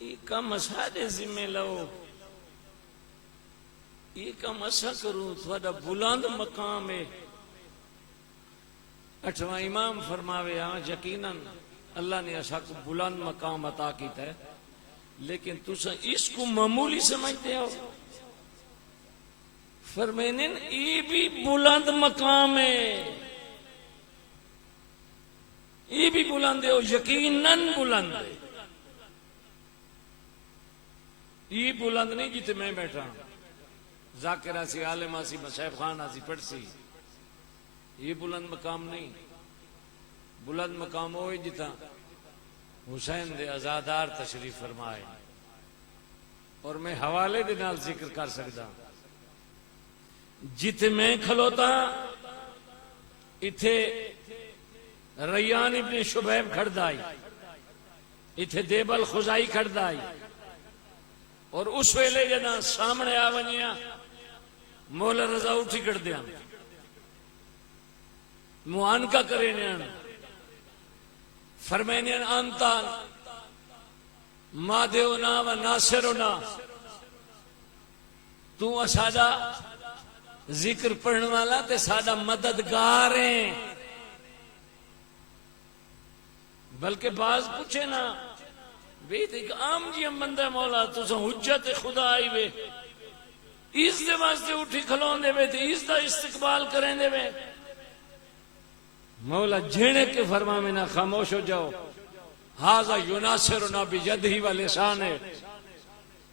یہ کم اسادے ذمہ لو یہ کم اسا کروں تھوڑا بلند مقام ہے 8واں امام فرماوے ہاں یقیناً اللہ نے اسا کو بلند مقام عطا کیتا ہے لیکن تسا اس کو معمولی سمجھتے ہو فرمائنے یہ بھی بلند مقام ہے یہ بھی بلند ہے یقیناً بلند ہے یہ بلند نہیں جیتے میں بیٹھا ذاکرہ سی عالمہ سی مصحف خانہ سی پڑھ سی یہ بلند مقام نہیں بلند مقام ہوئے جتا حسین دے ازادار تشریف فرمائے اور میں حوالے دے نال ذکر کر سکتا جتے میں کھلوتا اتھے ریان ابن شبیب کھڑدائی اتھے دیبل خزائی کھڑدائی اور اس ویلے جنا سامنے آونیا مولا رضا اٹھی کر دیا معانکہ کرے نیان فرمینین آنتا مادیونا و ناصرنا تو اسادہ ذکر پڑھنے والا تے سادہ مددگار ہیں بلکہ بعض پوچھے نا بیت ایک عام جی ہم بندہ مولا تو سا حجت خدا آئی وے اس دے واسطے اٹھی کھلون دے وے تے اس دا استقبال کریں دے وے مولا جھینے کے فرما میں نہ خاموش ہو جاؤ ہاذا یناصرنا بیدہی واللسان ہے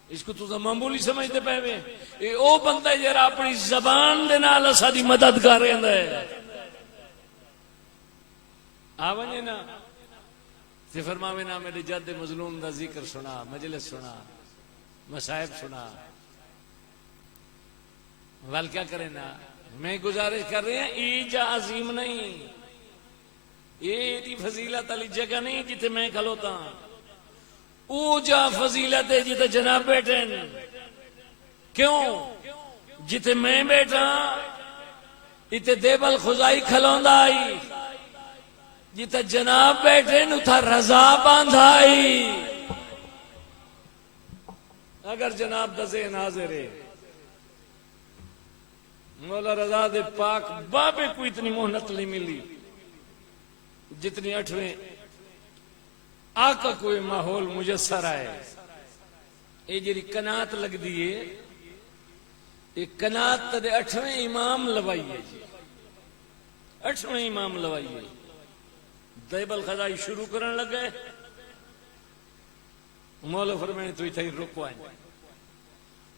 اس کو تو معمولی سمجھتے پہ وے اے او بندہ جرا اپنی زبان دے نال اساڈی مدد کر رہندا ہے آونے نا تے فرماوے نا میرے جد مظلوم دا ذکر سنا مجلس سنا مصائب سنا وال کیا کریں نا میں گزارش کر رہے ہیں ایجا عظیم نہیں یہ دی فضیلت علی جگہ نہیں جتے میں کھلوتا او جا فضیلت ہے جتے جناب بیٹھیں کیوں جتے میں بیٹھا اتے دیبل خزائی کھلوندا آئی جتے جناب بیٹھیں اتھا رضا باندھائی اگر جناب دا ذہن حاضر ہے مولا رضا دے پاک بابے کو اتنی محنت نہیں ملی جتنی 8ویں آقا کوئی ماحول مجسر آئے. یہ جی کنات لگ دیئے یہ کنات تے 8ویں امام لوائیے جی 8ویں امام لوائیے. دیب الخضائی شروع کرن لگے مولا فرمائے تو اتھائی رکوائیں.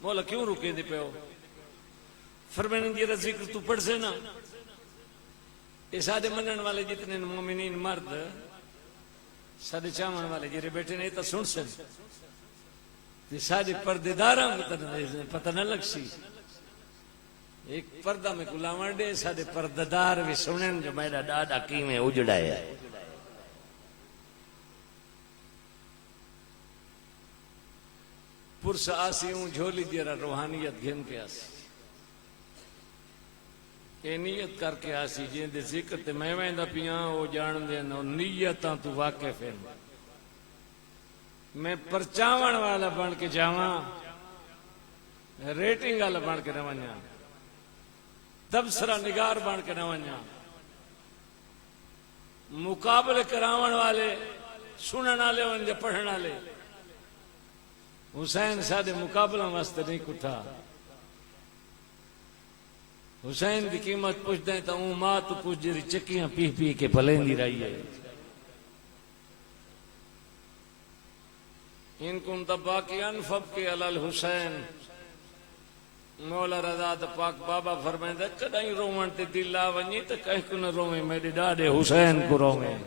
مولا کیوں رکے دی پہ ہو؟ فرمائے جیرا ذکر تو پڑھ سے نا یہ سادے منن والے جتنے مومنین مرد سادے چامن والے جیرے بیٹے نہیں تا سن سن یہ سادے پردے داراں پتہ نہ لگ سی. ایک پردہ میں کلاوان دے سادے پرددار بھی سنن جو میرا دادا کی میں اجڑا ہے. پرس آسی ہوں جھولی دیرا روحانیت گھن کے آسی یہ نیت کر کے آسی جن دے ذکر تے میں ویندہ پیاں وہ جان دے نو نیتاں تو واقف ہیں. میں پرچاون والا بن کے جاواں ریٹنگ والا بن کے نہ ونجاں تبصرہ نگار بن کے نہ ونجاں مقابلے کراون والے سنن والے ونجے پڑھن والے. حسین سادے مقابلہ واسطے نہیں کٹھا. حسین کی قیمت پوچھ دیں تو اون ماں تو پوچھ جری چکیاں پی پی کے پلیندی رہی ہے. ان کن تباکی انفب کے علی الحسین مولا رضا دا پاک بابا فرمائیں دے کدائیں رومن تے دل آونی تے کہیں کن رومیں میرے ڈاڈے حسین کو رومیں.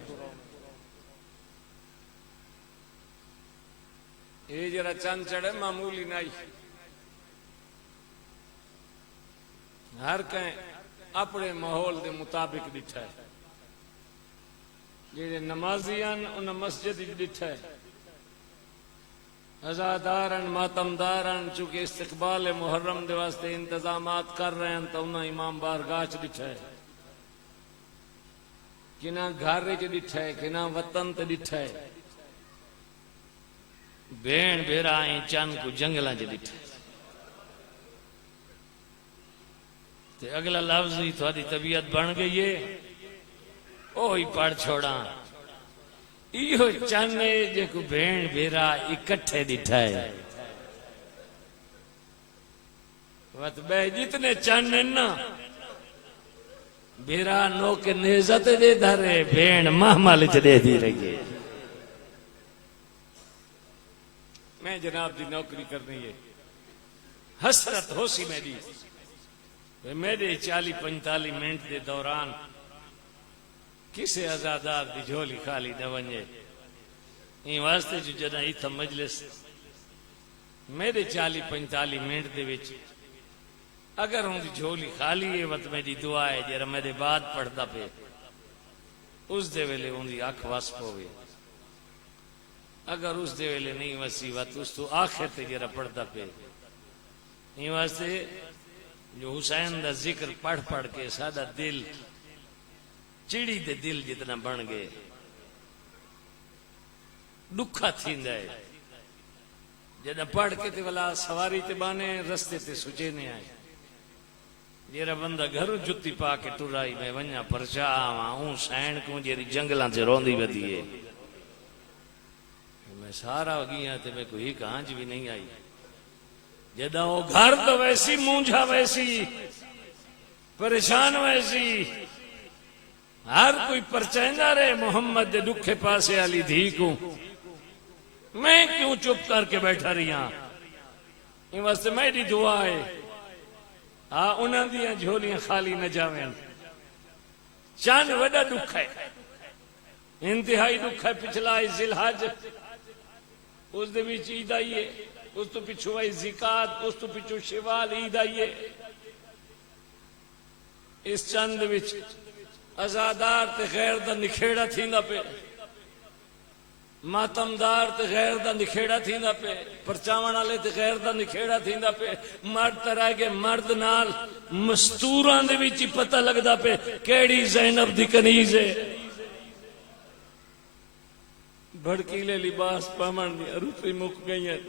یہ جرا چند چڑھے معمولی نہیں. ہر کہیں اپنے ماحول دے مطابق ڈٹھا ہے. یہ نمازیان ان مسجد ڈٹھا ہے ازادارن ماتمدارن چونکہ استقبال محرم دے واسطے انتظامات کر رہے ہیں تو انہاں امام بارگاہ چ ڈٹھا ہے. کنہ گھر چ ڈٹھا ہے کنہ وطن تے ڈٹھا ہے. بین بیرا آئیں چند کو جنگلاں چ ڈٹھا ہے. تے اگلا لفظ ہی تھوڑی طبیعت بن گئی ہے اوہی پڑھ چھوڑا ایہو چانے جے کو بین بیرا اکٹھے ڈٹھا ہے. وقت بے جتنے چانے نا بیرا نو کے نیزت دے دھرے بین محمل چ دے دی رہی ہے. میں جناب دی نوکری کرنی ہے حسرت ہو سی میری میرے 40-45 منٹ دے دوران کسے ازادار دی جھولی خالی نہ ونجے. این واسطے جو جنا ایتھا مجلس میرے 40-45 منٹ دے وچ اگر ہوں دی جھولی خالی ہے وقت میری دعا ہے جرا میرے بعد پڑھتا پہ اس دے ویلے ہوں دی آنکھ واسپ ہوئے. اگر اس دے ویلے نہیں وسی وقت اس تو آخر تے جرا پڑھتا پہ. این واسطے جو حسین دا ذکر پڑھ پڑھ کے سادہ دل چڑی دے دل جتنا بن گئے دکھا تھیندا ہے. جدہ پڑھ کے تے والا سواری تے بانے رستے تے سچے نے آئے. جیرا بندہ گھروں جتی پا کے ٹرائی میں ونیا پرچا آواں اون سین کو جیری جنگلاں سے روندی ودی ہے. میں سارا گیا تے میں کوئی کانج بھی نہیں آئی. جدہ وہ گھر تو ویسی مونجھا ویسی پریشان ویسی ہر کوئی پرچائندہ رہے محمد دے دکھے پاسے علی دھی کو میں کیوں چپ کر کے بیٹھا رہی ہاں. ان واسطے میری دعا ہے انہاں دیاں جھولیاں خالی نہ جاویں. چاند وڈا دکھ ہے انتہائی دکھ ہے. پچھلا ذی الحج اس دے وچ عید آئی ہے اس تو پچھو آئی زکات اس تو پچھو شوال عید آئی ہے. اس چند وچ ازادار تے غیر دا نکھیڑا تھیندا پہ ماتمدار تے غیر دا نکھیڑا تھیندا پہ پرچاون والے تے غیر دا نکھیڑا تھیندا پہ. مرد تے رہ گئے مرد نال مستوراں دے وچ ہی پتہ لگدا پہ کیڑی زینب دی کنیز ہے. بھڑکیلے لباس پامن دی روپی مک گئی ہیں.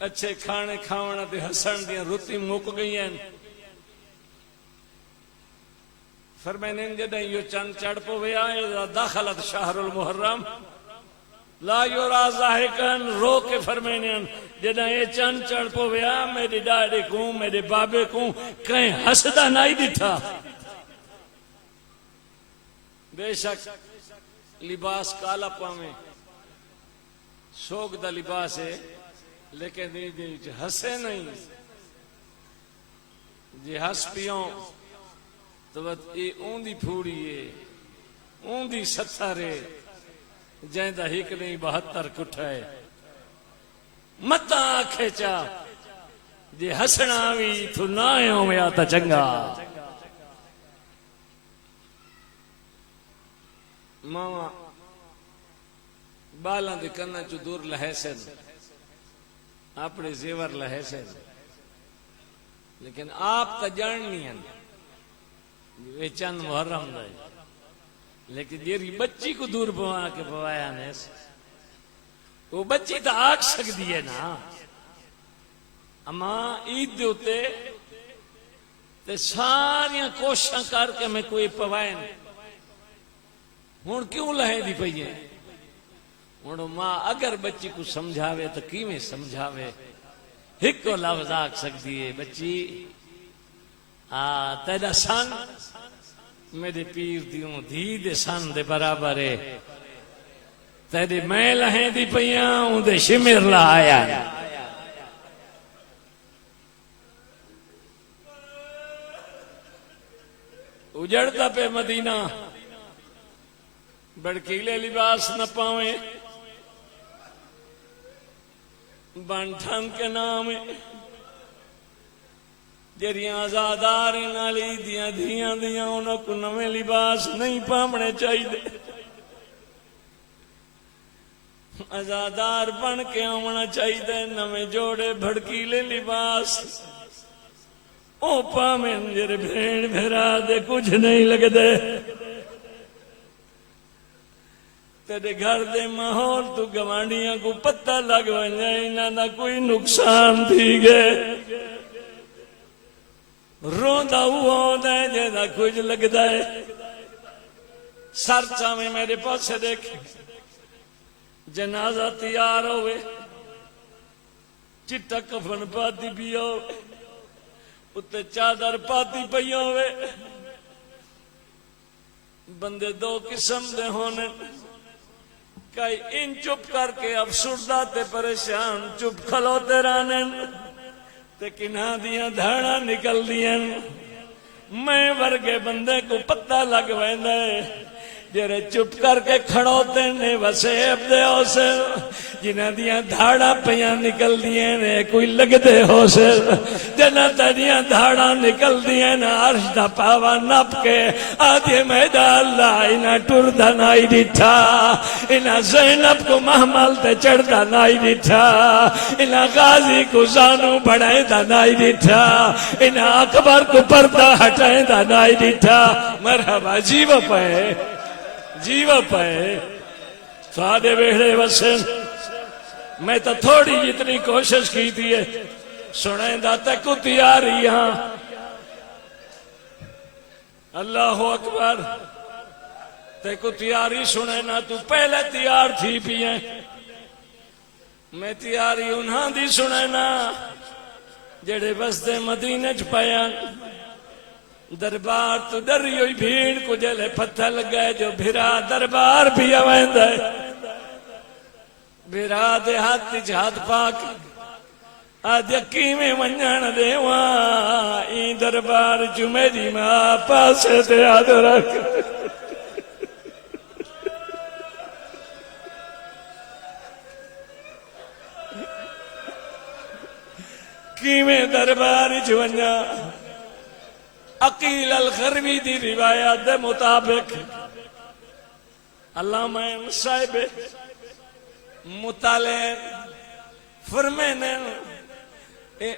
اچھے کھانے کھاونا تے ہسن دیاں رتی مک گئی ہیں. فرمائنے جدہ یہ چند چڑھ پویا اذا دخلت شہر المحرم لا یورا ضاحکن رو کے فرمائنے جدہ یہ چند چڑھ پویا میرے ڈاڑے کو میرے بابے کو کہیں ہسدہ نہیں دیتا. بے شک لباس کالا پاویں سوگ دا لباس ہے لیکن ہسے نہیں جی ہس پیوں تو یہ اون دی پھوڑی ہے اون دی ستر ہے جائندہ ہک نہیں 72 کٹھا ہے متا کھیچا جی ہسنا بھی تو نہ میں آتا چنگا. ماما بالاں دے کنا چو دور لہے سن اپنے زیور لہے سن لیکن آپ تا جاننی ہیں یہ چند محرم دے لیکن دیری بچی کو دور بوا کے بوایا نیس وہ بچی تا آگ سکتی ہے نا. اما عید دیوتے تے ساریاں کوششاں کر کے میں کوئی پوائے نہیں ہون کیوں لہے دی پئی ہے. ہوں ماں اگر بچی کو سمجھاوے تو کیویں سمجھاوے ایک کو لفظ آکھ سکتی ہے بچی تیرا سن میرے پیر دیوں دھی دے سن دے برابر ہے تیرے میں لہیں دی پیاں ہوں دے شمر لایا. اجڑتا پہ مدینہ بڑکیلے لباس نہ پاویں بن ٹھن کے نام جریاں آزادار نالی دیاں دھیاں دیاں انہوں کو نویں لباس نہیں پامنے چاہیے. آزادار بن کے آمنا چاہیے نویں جوڑے بھڑکیلے لباس او پامیں جر بھیڑ بھیرا دے کچھ نہیں لگ دے. تیرے گھر دے ماحول تو گوانڈیاں کو پتہ لگ ونجائے انہاں دا کوئی نقصان تھی گئے روندا ہوا دے جیدہ کچھ لگ دے. سرچہ میں میرے پاس دیکھ جنازہ تیار ہوئے چٹا کفن پاتی بھی ہوئے اتے چادر پاتی پئی ہوئے. بندے دو قسم دے ہونے کئی ان چپ کر کے افسردہ تے پریشان چپ کھلوتے رانے تے کنہاں دیاں دھاڑا نکل دیاں. میں ورگے بندے کو پتہ لگ ویندے جرے چپ کر کے کھڑوتے نے وسیب دے ہو سے جنہ دیاں دھاڑا پیاں نکل دیاں نے کوئی لگ دے ہو سے جنہ دیاں دھاڑا نکل دیاں نا عرش دا پاوا نپ کے آدھے میدہ اللہ انہا ٹر دا نائی دیٹھا انہا زینب کو محمل تے چڑھ دا نائی دیٹھا انہا غازی کو زانو بڑھائے دا نائی دیٹھا انہا اکبر کو پردہ ہٹائے دا نائی دیٹھا. مرحبا جیو پائے جیو پائے سادے بیڑے وسن. میں تو تھوڑی جتنی کوشش کی تھی سنیں دا تک تیاری ہاں. اللہ اکبر تیکو تیاری سنیں نا تو پہلے تیار تھی پیئے میں تیاری انہاں دی سنیں نا جڑے بستے مدینہ چ پایا دربار تو ڈری ہوئی بھیڑ کو جلے پتھر لگائے جو بھرا دربار بھی آوائند ہے بھرا دے ہاتھ ہاتھ پاک آج یقی میں منجان دے وہاں این دربار جو میری ماں پاسے تے آدھ رکھ کی میں دربار جو منجان عقیل الغربی دی روایت دے مطابق علامہ صاحب مطالعے فرمینے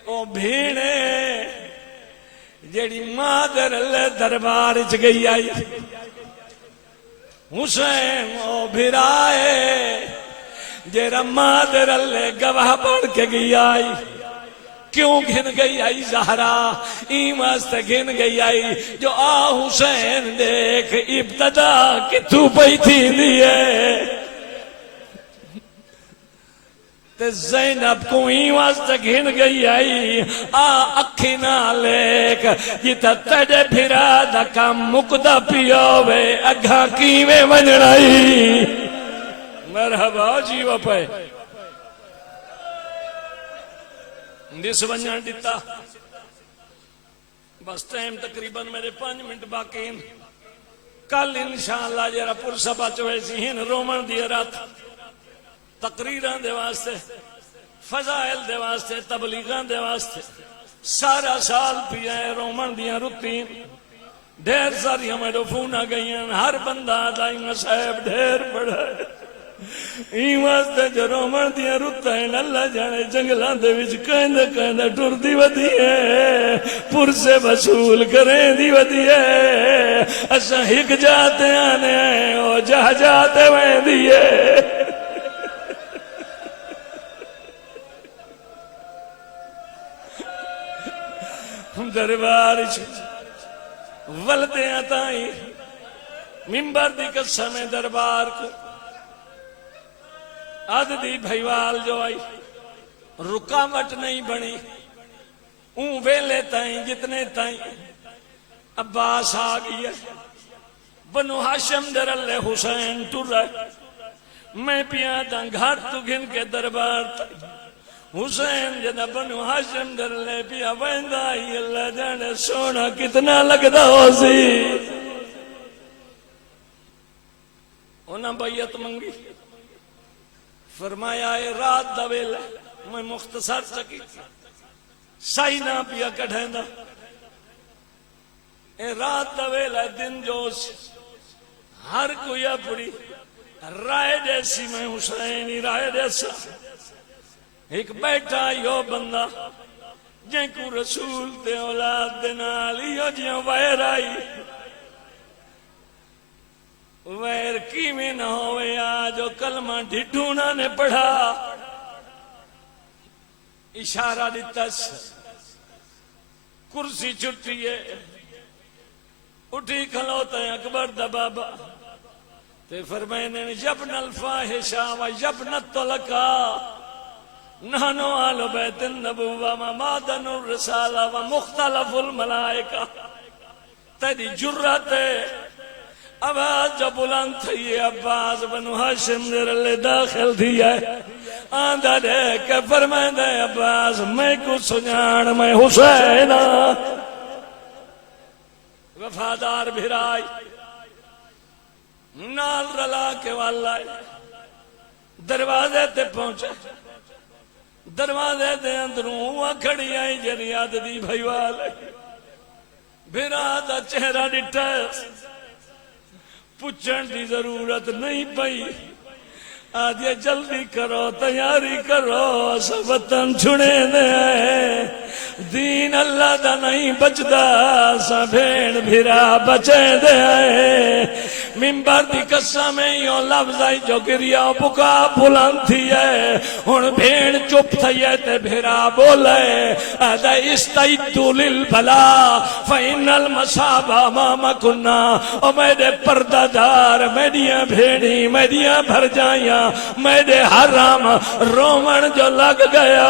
او بھیڑے جیڑی مادر اللہ دربار چ گئی آئی حسین او بھرائے جیرا ماں دے رلے گواہ بڑھ کے گئی آئی کیوں گھن گئی آئی زہرا این واسطے گھن گئی آئی جو آ حسین دیکھ ابتدا کہ تو پئی تھی دیئے تے زینب کو این واسطے گھن گئی آئی آ اکھی نہ لیک جتا تیڑے پھرا دا کام مکدہ پیوے اگھا کیویں ونڑائی مرحبا جیو پہ دس ونجان دیتا بس ٹائم تقریباً میرے 5 منٹ باقی ہیں کل انشاءاللہ جرا پرسبہ چوئے سی ہیں رومن دی رات تقریران دے واسطے فضائل دے واسطے تبلیغان دے واسطے سارا سال پیا ہے رومن دیاں رتی ڈھیر ساری ہمیں رفونہ گئی ہیں ہر بندہ دائی مسائب ڈھیر پڑھا ہے این واسطے جو رومن دیاں رتا ہیں اللہ جانے جنگلان دے وچ کہندے کہندے ٹر دی ودی ہے پر سے وصول کریں دی ودی ہے اسا ہک جاتے آنے ہیں او جہ جاتے ویں دی ہے دربار ولدے آتائی ممبر دی قسم دربار کو عددی بھائیوال جو آئی رکاوٹ نہیں بنی اون ویلے تائیں جتنے تائیں عباس آ گیا بنو ہاشم در اللہ حسین ٹر رہے میں پیادا گھر تو گھن کے دربار تائیں حسین جدہ بنو ہاشم در لے پیا ویندہ ہی اللہ جانے سونا کتنا لگتا ہو سی انہاں بیعت منگی فرمایا اے رات دویل میں مختصر سکی سائنہ پیا کڑھیندہ اے رات دویل ہے دن جوش ہر کوئی اپنی رائے جیسی میں حسینی رائے جیسا ایک بیٹھا یو بندہ جن کو رسول تے اولاد دینا لیو جیوں ویر آئی ویر کی میں نہ ہوئے آجو کلمہ ڈھٹونا نے پڑھا اشارہ دیتا کرسی چھٹی ہے اٹھی کھلوتا ہے اکبر دا بابا تے فرمائنے یبن الفاحشہ و یبن الطلقہ نحنو آل بیت النبوہ و مادن الرسالہ و مختلف الملائکہ تیری جرت آواز جو بلند تھی عباس بنو ہاشم در اللہ داخل تھی ہے آندہ دے کہ فرمائے دے عباس میں کو سنیان میں حسین وفادار بھرائی نال رلا کے واللہ دروازے تے پہنچے دروازے دے اندروں ہوا کھڑی آئی جریاد دی بھائی والے بھرادا چہرہ ڈٹا پچھن دی ضرورت نہیں پئی آدھے جلدی کرو تیاری کرو سب وطن چھڑے دے دین اللہ دا نہیں بچدا سا بھیڑ بھرا بچے دے ممبر دی قسم یوں لفظ آئی جو گریا بکا بلند تھی ہے ہن بھیڑ چپ تھی ہے تے بھرا بولے آدھا استعدوا للبلا فإن المصاب امام کنا او میرے پردہ دار میڈیاں بھیڑی میڈیاں بھر جائیاں میرے حرام رومن جو لگ گیا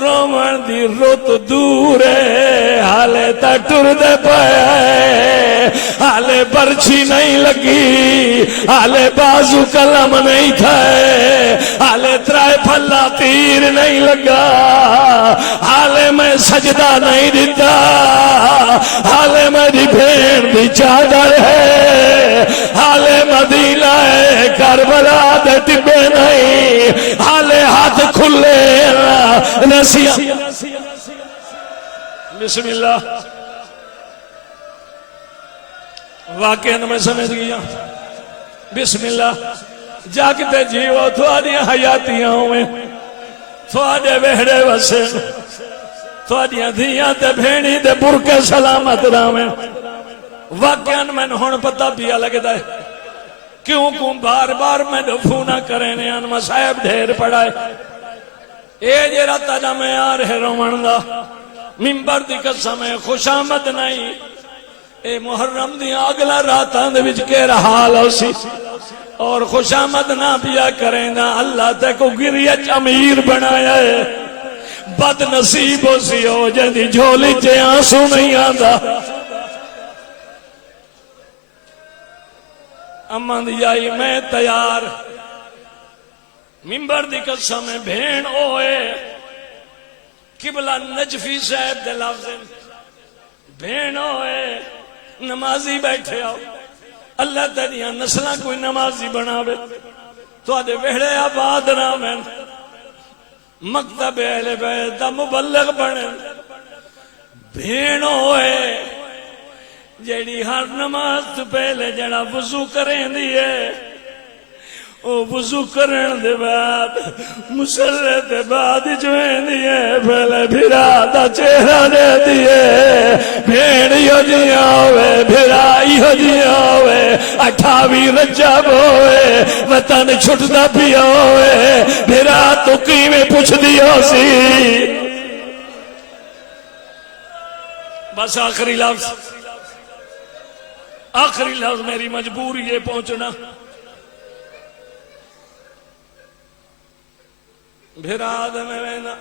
رومن دی روت دور ہے حالے تا ٹر دے پائے حالے برچھی نہیں لگی حالے بازو کلم نہیں تھے حالے ترائے پھلا تیر نہیں لگا حالے میں سجدہ نہیں دیتا حالے میری بھین بھی چادر ہے حالے مدینہ ہے کربلا دے ٹبے نہیں حالے ہاتھ کھلے نسیہ بسم اللہ واقعہ میں سمجھ گیا بسم اللہ جاگتے جیو تھوڑی حیاتیاں ہوئے تھوڑے وہڑے وسے تھوڑیاں دھیاں تے بھینی تے برکے سلامت راویں واقعہ میں ہون پتہ پیا لگتا ہے کیوں کو بار بار میں دفو نہ کریں نے ان مصائب ڈھیر پڑائے اے جرا تجا میں آ رہے رومن دا ممبر دی قسم ہے خوشامد نہیں اے محرم دی اگلا راتاں دے وچ کیڑا حال ہو سی اور خوشامد نہ پیا کریں نا اللہ تے کو گریچ امیر بنایا ہے بد نصیب ہو سی ہو جدی جھولی چے آنسو نہیں آندا امن یائی میں تیار ممبر دی قسم ہے بھین اوئے قبلہ نجفی صاحب دے لفظ بھین ہوئے نمازی بیٹھے آؤ اللہ تیریاں نسلہ کوئی نمازی بناوے تو آدھے ویڑے آباد رامن مکتب اہل بیت دا مبلغ بنے بھین ہوئے جیڑی ہر نماز تو پہلے جڑا وضو کریں دیئے او وضو کرن دے بعد مسلح دے بعد جویں دیئے پہلے بھرا دا چہرہ دے دیئے بھیڑی ہو جیاں ہوئے بھرائی ہو جیاں ہوئے 28 رجب ہوئے وطن چھٹدا پیا ہوئے بھرا تو کیویں پوچھ دیو سی بس آخری لفظ میری مجبوری ہے پہنچنا بھراد میں وینا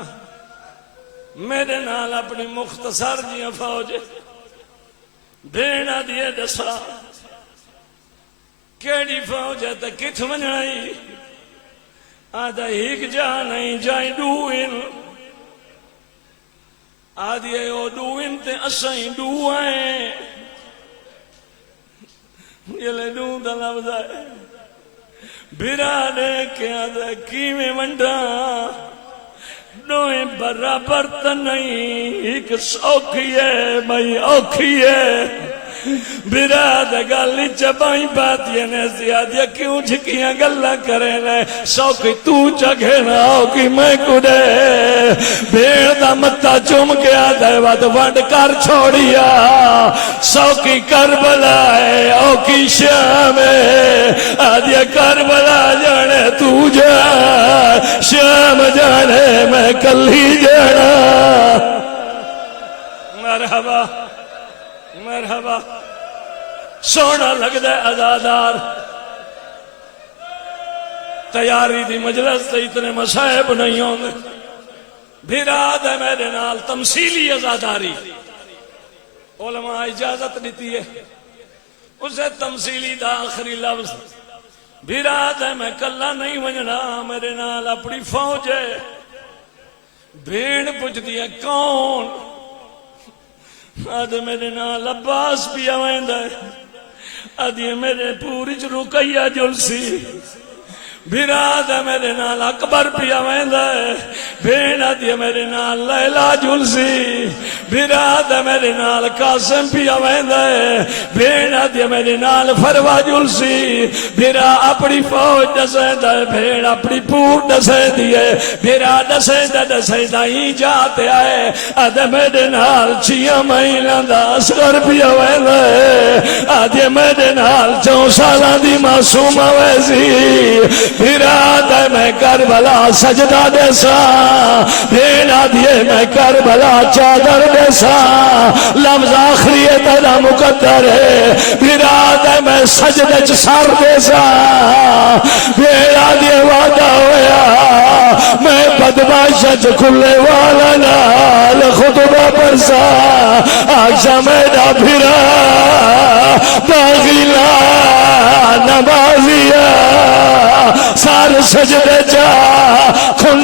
میرے نال اپنی مختصر جیاں فوج بھیڑا دیے دسا کیڑی فوج ہے تا کتھ منائی آدھا ہیک جا نہیں جائیں ڈوئن آدھے او ڈوئن تے اسائیں ڈوئیں یہ لے ڈو دا لفظ ہے بھرا دے کے آدھا کیویں منڈا دوئیں برابر تا نہیں ایک سوکھی ہے بھائی اوکھی ہے براد گالی چبائیں باتیں نے زیادہ کیوں جھکیاں گلہ کریں نے سوکی تو چگھے نہ اوکی میں کڑے بھیڑ دا متا چوم کے آدھے واد وڈ کر چھوڑیا سوکی کربلا ہے اوکی شام ہے آدھے کربلا جانے تو جا شام جانے میں کلی جانا مرحبا مرحبا سونا لگ دے ازادار تیاری دی مجلس تے اتنے مصائب نہیں ہوں گے بھیراد ہے میرے نال تمثیلی ازاداری علماء اجازت دیتی ہے اسے تمثیلی دا آخری لفظ بھیراد ہے میں کلہ نہیں ونجنا میرے نال اپنی فوج ہے بھیڑ پوچھ دیا کون آدھے میرے نال عباس بھی آوائند ہے آدھے میرے پوری رقیہ جلسی بھیراد ہے میرے نال اکبر بھی آوائند ہے بھین آدھے میرے نال لیلہ جلسی بھیراد ہے میرے نال قاسم بھی آوائند ہے بھین آدھے میرے نال فروا جلسی بھیرا اپنی فوج دسیند ہے بھین اپنی پور دسیند ہے بھیرا دسیند ہی جاتے آئے آدھے میرے نال چیاں مہینہ دا اسکر بھی آوائند ہے آدھے میرے نال 4 سالہ دی معصوم آوائزی بھیراد ہے میں کربلا سجدہ دے سا بھیڑا دیے میں کربلا چادر دے سا لفظ آخری تیرا مقدر ہے بھیراد ہے میں سجدہ سار دے سا بھیڑا دیے وعدہ ہویا میں بدماشت کھلے والا نال خطبہ پرسا آجا میرا بھیرا داغیلا نمازیا سار سجدے جا کھل